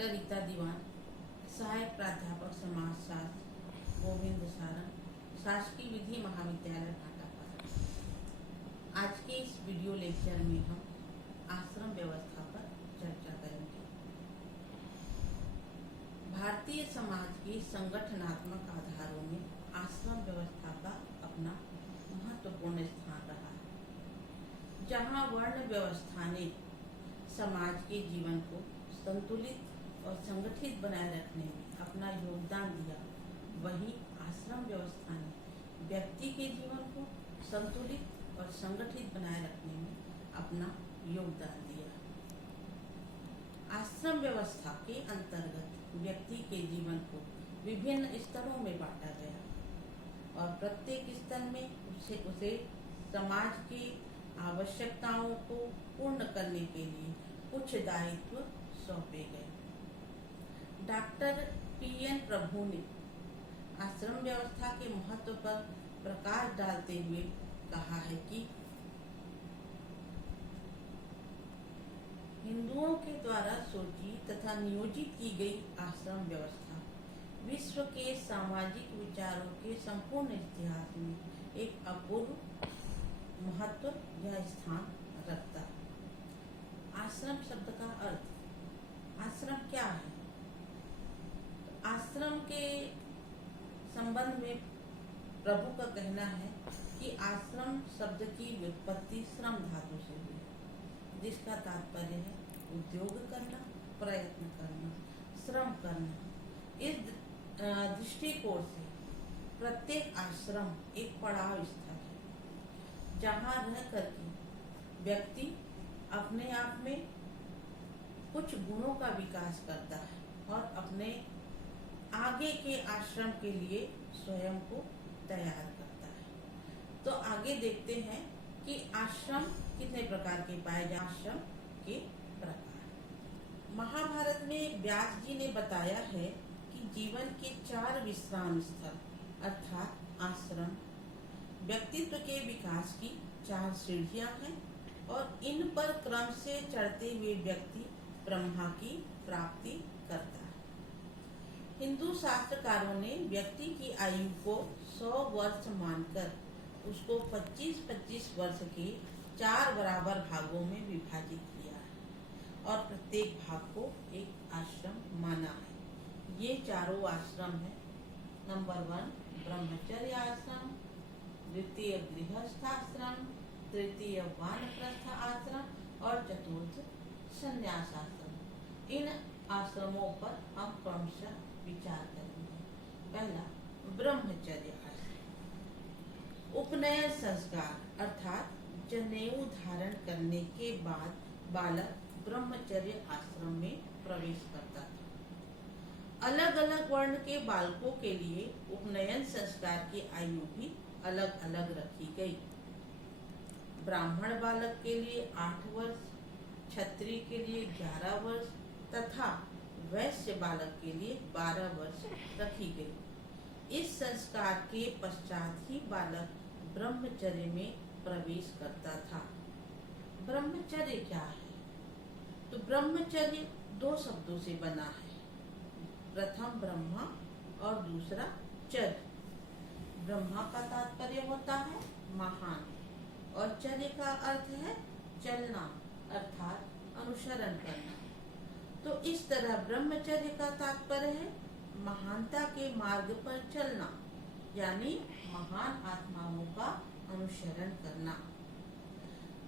Doctor Rita दीवान, सहायक प्राध्यापक समाजशास्त्र, गोविंद सारण, शासकीय विधि महाविद्यालय भाटापारा। आज के इस वीडियो लेक्चर में हम आश्रम व्यवस्था पर चर्चा करेंगे। भारतीय समाज के संगठनात्मक आधारों में आश्रम व्यवस्था का अपना महत्वपूर्ण स्थान रहा है, जहाँ वर्ण व्यवस्था ने समाज के जीवन को संतुलित और संगठित बनाए रखने में अपना योगदान दिया, वहीं आश्रम व्यवस्था ने व्यक्ति के जीवन को संतुलित और संगठित बनाए रखने में अपना योगदान दिया। आश्रम व्यवस्था के अंतर्गत व्यक्ति के जीवन को विभिन्न स्तरों में बांटा गया और प्रत्येक स्तर में उसे समाज की आवश्यकताओं को पूर्ण करने के लिए कुछ दायित्व सौंपे गए। Doctor PN. प्रभु ने आश्रम व्यवस्था के महत्व पर प्रकाश डालते हुए कहा है कि हिंदुओं के द्वारा सोची तथा नियोजित की गई आश्रम व्यवस्था विश्व के सामाजिक विचारों के संपूर्ण इतिहास में एक अपूर्व महत्व या स्थान रखता है। आश्रम शब्द का अर्थ, आश्रम क्या है? आश्रम के संबंध में प्रभु का कहना है कि आश्रम शब्द की व्युत्पत्ति श्रम धातु से हुई, जिसका तात्पर्य है उद्योग करना, प्रयत्न करना, श्रम करना। इस दृष्टिकोण से प्रत्येक आश्रम एक पड़ाव स्थल है, जहाँ रह करके व्यक्ति अपने आप में कुछ गुणों का विकास करता है और अपने आगे के आश्रम के लिए स्वयं को तैयार करता है। तो आगे देखते हैं कि आश्रम कितने प्रकार के पाए जाते हैं। आश्रम के प्रकार महाभारत में व्यास जी ने बताया है कि जीवन के 4 विश्राम स्थल अर्थात आश्रम व्यक्तित्व के विकास की 4 सीढ़ियां हैं और इन पर क्रम से चढ़ते हुए व्यक्ति ब्रह्मा की प्राप्ति करता है। हिंदू शास्त्रकारों ने व्यक्ति की आयु को 100 वर्ष मानकर उसको 25-25 वर्ष के 4 बराबर भागों में विभाजित किया है और प्रत्येक भाग को एक आश्रम माना है। ये चारों आश्रम है। नंबर 1 ब्रह्मचर्य आश्रम, द्वितीय गृहस्थ आश्रम, तृतीय वानप्रस्थ आश्रम और चतुर्थ संन्यास आश्रम। इन आश्रमों पर हम क्रमशः विचार करेंगे। पहला ब्रह्मचर्य आश्रम। उपनयन संस्कार अर्थात जनेऊ धारण करने के बाद बालक ब्रह्मचर्य आश्रम में प्रवेश करता था। अलग अलग वर्ण के बालकों के लिए उपनयन संस्कार की आयु भी अलग अलग रखी गई। ब्राह्मण बालक के लिए 8 वर्ष, क्षत्रिय के लिए 11 वर्ष तथा वैश्य बालक के लिए 12 वर्ष रखी गई। इस संस्कार के पश्चात ही बालक ब्रह्मचर्य में प्रवेश करता था। ब्रह्मचर्य क्या है? तो ब्रह्मचर्य 2 शब्दों से बना है। प्रथम ब्रह्मा और दूसरा चर्य। ब्रह्मा का तात्पर्य होता है महान और चर्य का अर्थ है चलना अर्थात अनुसरण करना। तो इस तरह ब्रह्मचर्य का तात्पर्य है महानता के मार्ग पर चलना, यानी महान आत्माओं का अनुसरण करना।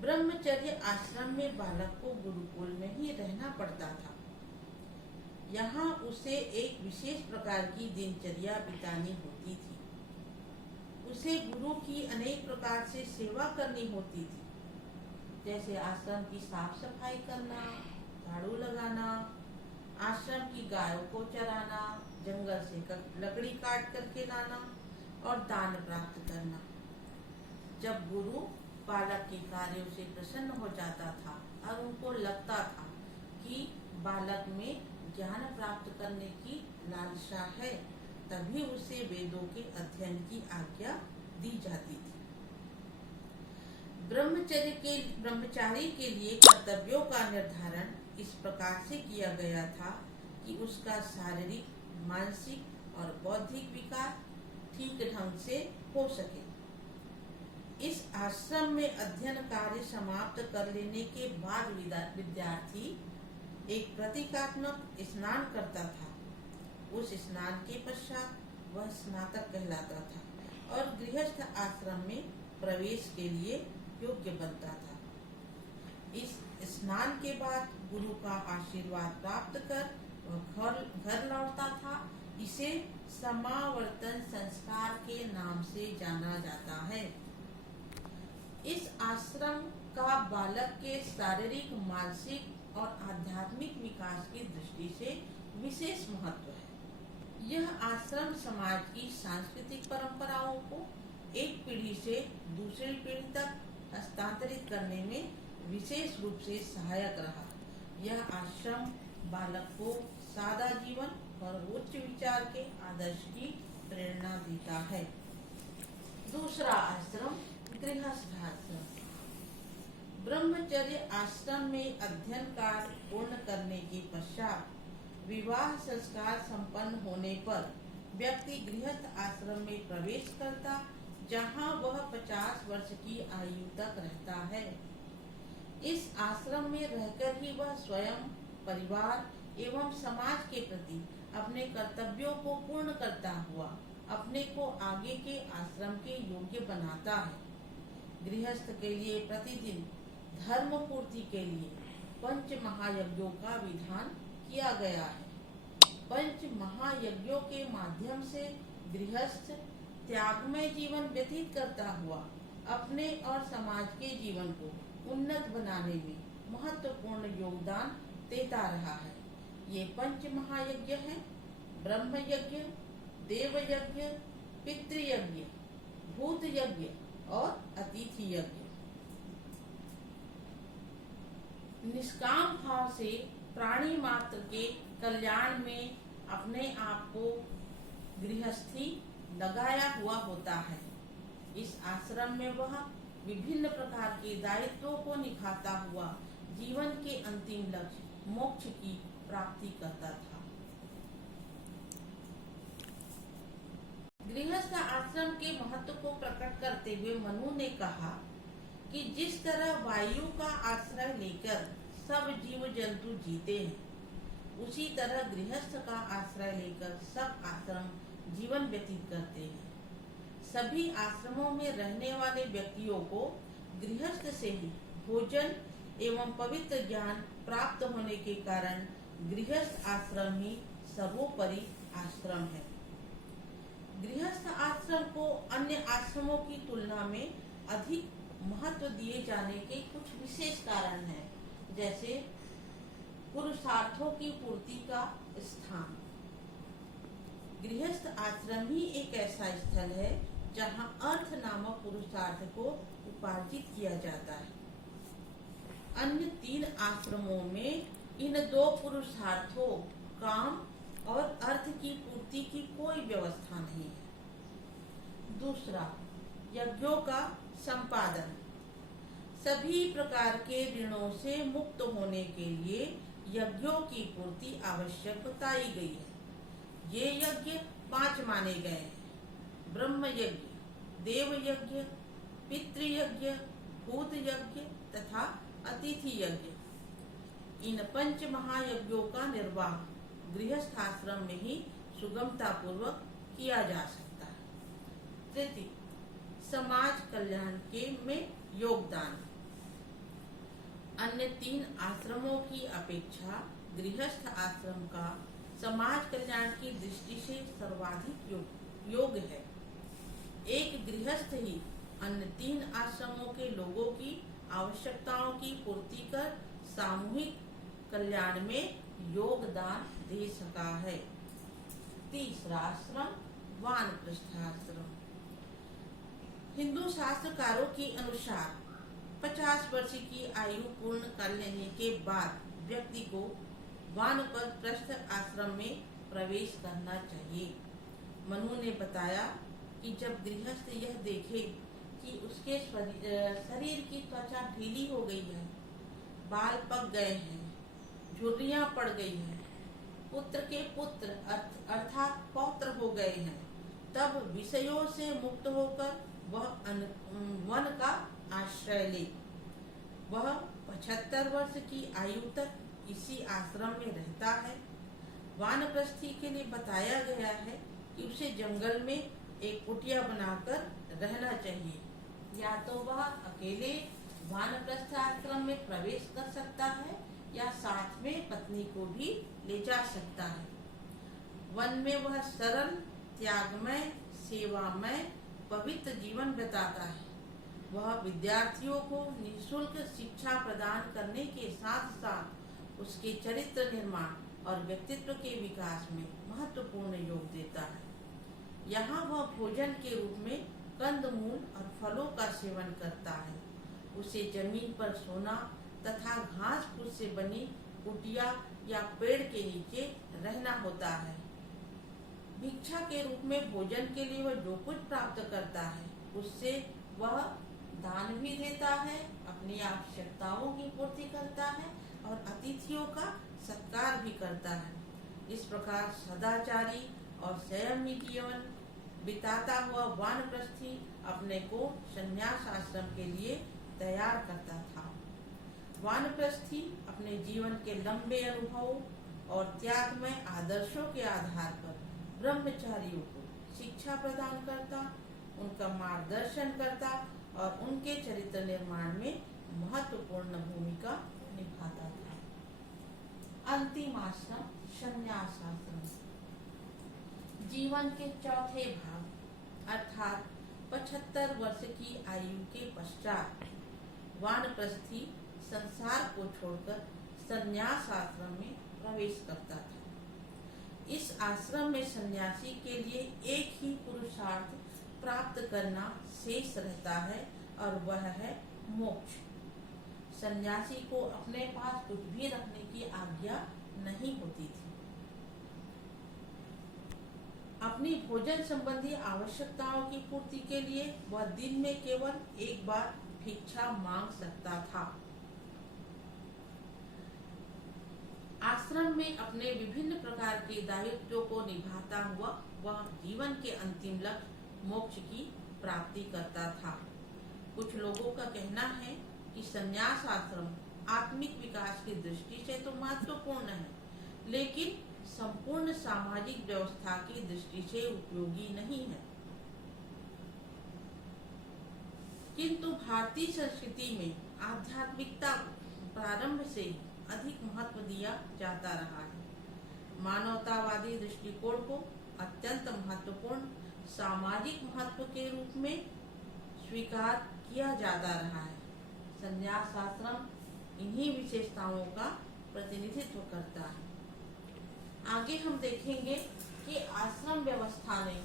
ब्रह्मचर्य आश्रम में बालक को गुरुकुल में ही रहना पड़ता था। यहाँ उसे एक विशेष प्रकार की दिनचर्या बितानी होती थी। उसे गुरु की अनेक प्रकार से सेवा करनी होती थी, जैसे आश्रम की साफ सफाई करना, झाड़ू लगाना, आश्रम की गायों को चराना, जंगल से लकड़ी काट करके लाना और दान प्राप्त करना। जब गुरु बालक के कार्यों से प्रसन्न हो जाता था और उनको लगता था कि बालक में ज्ञान प्राप्त करने की लालसा है, तभी उसे वेदों के अध्ययन की आज्ञा दी जाती थी। ब्रह्मचारी के लिए कर्तव्यों का निर्धारण इस प्रकार से किया गया था कि उसका शारीरिक, मानसिक और बौद्धिक विकास ठीक ढंग से हो सके। इस आश्रम में अध्ययन कार्य समाप्त कर लेने के बाद विद्यार्थी एक प्रतीकात्मक स्नान करता था। उस स्नान के पश्चात वह स्नातक कहलाता था और गृहस्थ आश्रम में प्रवेश के लिए योग्य बनता था। इस स्नान के बाद गुरु का आशीर्वाद प्राप्त कर वह घर लौटता था। इसे समावर्तन संस्कार के नाम से जाना जाता है। इस आश्रम का बालक के शारीरिक, मानसिक और आध्यात्मिक विकास की दृष्टि से विशेष महत्व है। यह आश्रम समाज की सांस्कृतिक परंपराओं को एक पीढ़ी से दूसरी पीढ़ी तक हस्तांतरित करने में विशेष रूप से सहायक रहा। यह आश्रम बालक को सादा जीवन और उच्च विचार के आदर्श की प्रेरणा देता है। दूसरा आश्रम गृहस्थ आश्रम। ब्रह्मचर्य आश्रम में अध्ययन कार्य पूर्ण करने के पश्चात विवाह संस्कार संपन्न होने पर व्यक्ति गृहस्थ आश्रम में प्रवेश करता, जहां वह 50 वर्ष की आयु तक रहता है। इस आश्रम में रहकर ही वह स्वयं, परिवार एवं समाज के प्रति अपने कर्तव्यों को पूर्ण करता हुआ अपने को आगे के आश्रम के योग्य बनाता है। गृहस्थ के लिए प्रतिदिन धर्म पूर्ति के लिए 5 महायज्ञों का विधान किया गया है। 5 महायज्ञों के माध्यम से गृहस्थ त्यागमय जीवन व्यतीत करता हुआ अपने और समाज के जीवन को उन्नत बनाने में महत्वपूर्ण योगदान देता रहा है। ये 5 महायज्ञ हैं: ब्रह्म यज्ञ, देव यज्ञ, पितृयज्ञ, भूत यज्ञ और अतिथि यज्ञ। निष्काम भाव से प्राणी मात्र के कल्याण में अपने आप को गृहस्थी लगाया हुआ होता है। इस आश्रम में वह विभिन्न प्रकार के दायित्वों को निभाता हुआ जीवन के अंतिम लक्ष्य मोक्ष की प्राप्ति करता था। गृहस्थ आश्रम के महत्व को प्रकट करते हुए मनु ने कहा कि जिस तरह वायु का आश्रय लेकर सब जीव जंतु जीते हैं, उसी तरह गृहस्थ का आश्रय लेकर सब आश्रम जीवन व्यतीत करते हैं। सभी आश्रमों में रहने वाले व्यक्तियों को गृहस्थ से ही भोजन एवं पवित्र ज्ञान प्राप्त होने के कारण गृहस्थ आश्रम ही सर्वोपरि आश्रम है। गृहस्थ आश्रम को अन्य आश्रमों की तुलना में अधिक महत्व दिए जाने के कुछ विशेष कारण हैं, जैसे पुरुषार्थों की पूर्ति का स्थान। गृहस्थ आश्रम ही एक ऐसा स्थल है जहाँ अर्थ नामक पुरुषार्थ को उपार्जित किया जाता है। अन्य 3 आश्रमों में इन 2 पुरुषार्थों, काम और अर्थ की पूर्ति की कोई व्यवस्था नहीं है। दूसरा, यज्ञों का संपादन। सभी प्रकार के ऋणों से मुक्त होने के लिए यज्ञों की पूर्ति आवश्यक बताई गई है। ये यज्ञ 5 माने गए हैं: ब्रह्म यज्ञ, देव यज्ञ, पितृयज्ञ, भूत यज्ञ तथा अतिथि यज्ञ। इन 5 महायज्ञों का निर्वाह गृहस्थ आश्रम में ही सुगमता पूर्वक किया जा सकता है। तृतीय, समाज कल्याण के में योगदान। अन्य 3 आश्रमों की अपेक्षा गृहस्थ आश्रम का समाज कल्याण की दृष्टि से सर्वाधिक योग है। एक गृहस्थ ही अन्य 3 आश्रमों के लोगों की आवश्यकताओं की पूर्ति कर सामूहिक कल्याण में योगदान दे सका है। तीसरा आश्रम, वानप्रस्थ आश्रम। हिंदू शास्त्रकारों के अनुसार 50 वर्ष की आयु पूर्ण कर लेने के बाद व्यक्ति को वानप्रस्थ आश्रम में प्रवेश करना चाहिए। मनु ने बताया कि जब गृहस्थ यह देखे कि उसके शरीर की त्वचा ढीली हो गई है, बाल पक गए हैं, झुर्रियां पड़ गई हैं पुत्र के पुत्र अर्थात पौत्र हो गए हैं, तब विषयों से मुक्त होकर वह वन का आश्रय ले। वह 75 वर्ष की आयु तक इसी आश्रम में रहता है। वानप्रस्थी के लिए बताया गया है कि उसे जंगल में एक कुटिया बनाकर रहना चाहिए। या तो वह अकेले वानप्रस्थ आश्रम में प्रवेश कर सकता है या साथ में पत्नी को भी ले जा सकता है। वन में वह सरल, त्यागमय, सेवामय, पवित्र जीवन बिताता है। वह विद्यार्थियों को निःशुल्क शिक्षा प्रदान करने के साथ साथ उसके चरित्र निर्माण और व्यक्तित्व के विकास में महत्वपूर्ण योग देता है। यहाँ वह भोजन के रूप में कंदमूल और फलों का सेवन करता है। उसे जमीन पर सोना तथा घास फूस से बनी कुटिया या पेड़ के नीचे रहना होता है। भिक्षा के रूप में भोजन के लिए वह जो कुछ प्राप्त करता है उससे वह दान भी देता है, अपनी आवश्यकताओं की पूर्ति करता है और अतिथियों का सत्कार भी करता है। इस प्रकार सदाचारी और संयमी जीवन बिताता हुआ वानप्रस्थी अपने को संन्यास आश्रम के लिए तैयार करता था। वानप्रस्थी अपने जीवन के लंबे अनुभवों और त्यागमय आदर्शों के आधार पर ब्रह्मचारियों को शिक्षा प्रदान करता, उनका मार्गदर्शन करता और उनके चरित्र निर्माण में महत्वपूर्ण भूमिका निभाता था। अंतिम आश्रम संन्यास आश्रम। जीवन के चौथे भाग अर्थात 75 वर्ष की आयु के पश्चात वानप्रस्थी संसार को छोड़कर संन्यास आश्रम में प्रवेश करता था। इस आश्रम में सन्यासी के लिए एक ही पुरुषार्थ प्राप्त करना शेष रहता है और वह है मोक्ष। सन्यासी को अपने पास कुछ भी रखने की आज्ञा नहीं होती थी। अपनी भोजन संबंधी आवश्यकताओं की पूर्ति के लिए वह दिन में केवल एक बार भिक्षा मांग सकता था। आश्रम में अपने विभिन्न प्रकार के दायित्वों को निभाता हुआ वह जीवन के अंतिम लक्ष्य मोक्ष की प्राप्ति करता था। कुछ लोगों का कहना है कि संन्यास आश्रम आत्मिक विकास की दृष्टि से तो महत्वपूर्ण है, लेकिन संपूर्ण सामाजिक व्यवस्था की दृष्टि से उपयोगी नहीं है। किंतु भारतीय संस्कृति में आध्यात्मिकता प्रारंभ से ही अधिक महत्व दिया जाता रहा है। मानवतावादी दृष्टिकोण को अत्यंत महत्वपूर्ण सामाजिक महत्व के रूप में स्वीकार किया जाता रहा है। संन्यास आश्रम इन्हीं विशेषताओं का प्रतिनिधित्व करता है। आगे हम देखेंगे कि आश्रम व्यवस्था ने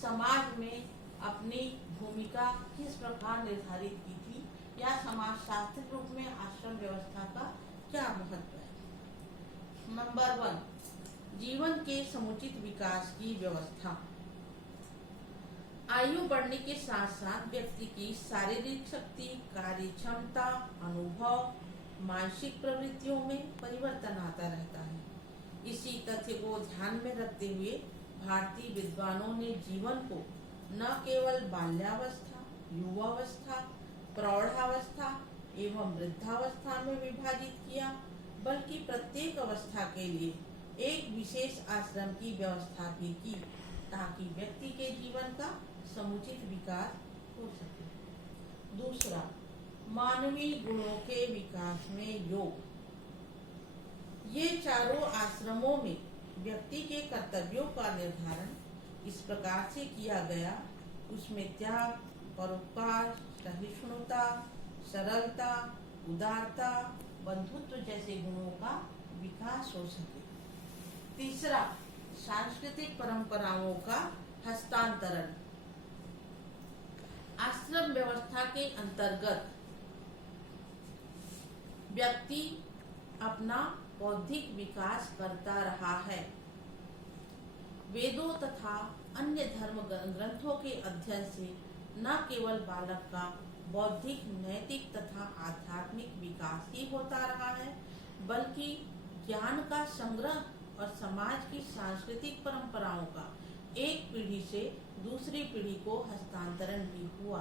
समाज में अपनी भूमिका किस प्रकार निर्धारित की थी या समाजशास्त्रिक रूप में आश्रम व्यवस्था का क्या महत्व है। नंबर 1, जीवन के समुचित विकास की व्यवस्था। आयु बढ़ने के साथ साथ व्यक्ति की शारीरिक शक्ति, कार्य क्षमता, अनुभव, मानसिक प्रवृत्तियों में परिवर्तन आता रहता है। इसी तथ्य को ध्यान में रखते हुए भारतीय विद्वानों ने जीवन को न केवल बाल्यावस्था, युवावस्था, प्रौढ़ावस्था एवं वृद्धावस्था में विभाजित किया, बल्कि प्रत्येक अवस्था के लिए एक विशेष आश्रम की व्यवस्था भी की, ताकि व्यक्ति के जीवन का समुचित विकास हो सके। दूसरा, मानवीय गुणों के विकास में योग। ये चारों आश्रमों में व्यक्ति के कर्तव्यों का निर्धारण इस प्रकार से किया गया, उसमें त्याग, परोपकार, सहिष्णुता, सरलता, उदारता, बंधुत्व जैसे गुणों का विकास हो सके। तीसरा, सांस्कृतिक परंपराओं का हस्तांतरण। आश्रम व्यवस्था के अंतर्गत व्यक्ति अपना बौद्धिक विकास करता रहा है। वेदों तथा अन्य धर्म ग्रंथों के अध्ययन से न केवल बालक का बौद्धिक, नैतिक तथा आध्यात्मिक विकास ही होता रहा है, बल्कि ज्ञान का संग्रह और समाज की सांस्कृतिक परंपराओं का एक पीढ़ी से दूसरी पीढ़ी को हस्तांतरण भी हुआ।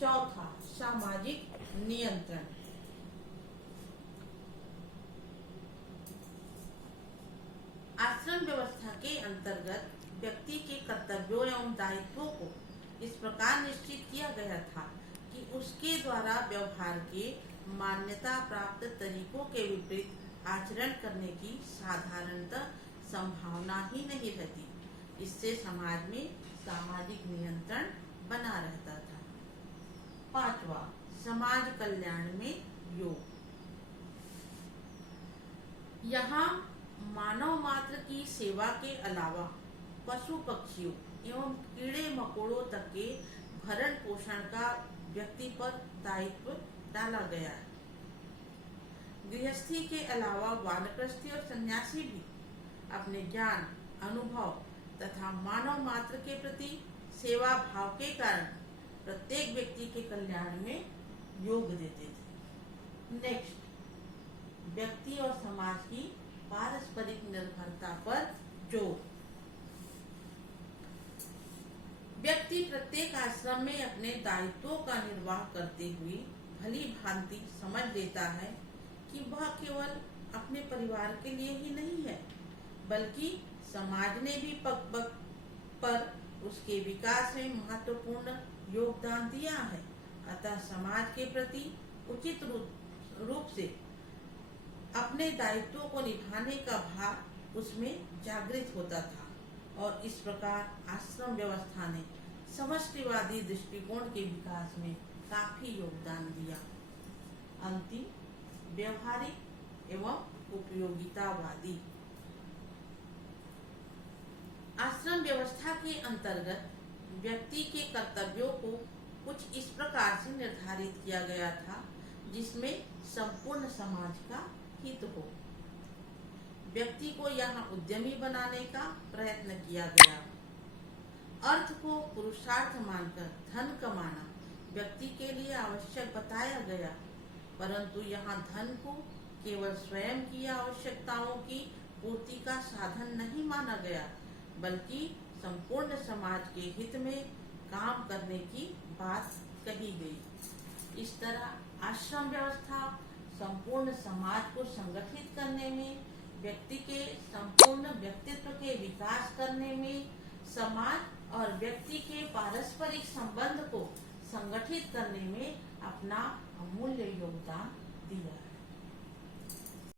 चौथा, सामाजिक नियंत्रण। आश्रम व्यवस्था के अंतर्गत व्यक्ति के कर्तव्यों एवं दायित्वों को इस प्रकार निश्चित किया गया था कि उसके द्वारा व्यवहार के मान्यता प्राप्त तरीकों के विपरीत आचरण करने की साधारणतः संभावना ही नहीं रहती। इससे समाज में सामाजिक नियंत्रण बना रहता था। पांचवा, समाज कल्याण में योग। यहाँ मानव मात्र की सेवा के अलावा पशु पक्षियों एवं कीड़े मकोड़ों तक के भरण पोषण का व्यक्ति पर दायित्व डाला गया है। गृहस्थी के अलावा वानप्रस्थी और सन्यासी भी अपने ज्ञान, अनुभव तथा मानव मात्र के प्रति सेवा भाव के कारण प्रत्येक व्यक्ति के कल्याण में योग देते थे। नेक्स्ट, व्यक्ति और समाज की पारस्परिक निर्भरता पर जोर। व्यक्ति प्रत्येक आश्रम में अपने दायित्वों का निर्वाह करते हुए भली भांति समझ लेता है कि वह केवल अपने परिवार के लिए ही नहीं है, बल्कि समाज ने भी पग पग पर उसके विकास में महत्वपूर्ण योगदान दिया है। अतः समाज के प्रति उचित रूप से अपने दायित्वों को निभाने का भाव उसमें जागृत होता था और इस प्रकार आश्रम व्यवस्था ने समष्टिवादी दृष्टिकोण के विकास में काफी योगदान दिया। अंतिम, व्यवहारिक एवं उपयोगितावादी। आश्रम व्यवस्था के अंतर्गत व्यक्ति के कर्तव्यों को कुछ इस प्रकार से निर्धारित किया गया था जिसमें संपूर्ण समाज का हित हो। व्यक्ति को यहाँ उद्यमी बनाने का प्रयत्न किया गया। अर्थ को पुरुषार्थ मानकर धन कमाना व्यक्ति के लिए आवश्यक बताया गया, परंतु यहाँ धन को केवल स्वयं की आवश्यकताओं की पूर्ति का साधन नहीं माना गया, बल्कि संपूर्ण समाज के हित में काम करने की बात कही गई। इस तरह आश्रम व्यवस्था संपूर्ण समाज को संगठित करने में, व्यक्ति के संपूर्ण व्यक्तित्व के विकास करने में, समाज और व्यक्ति के पारस्परिक संबंध को संगठित करने में अपना अमूल्य योगदान दिया है।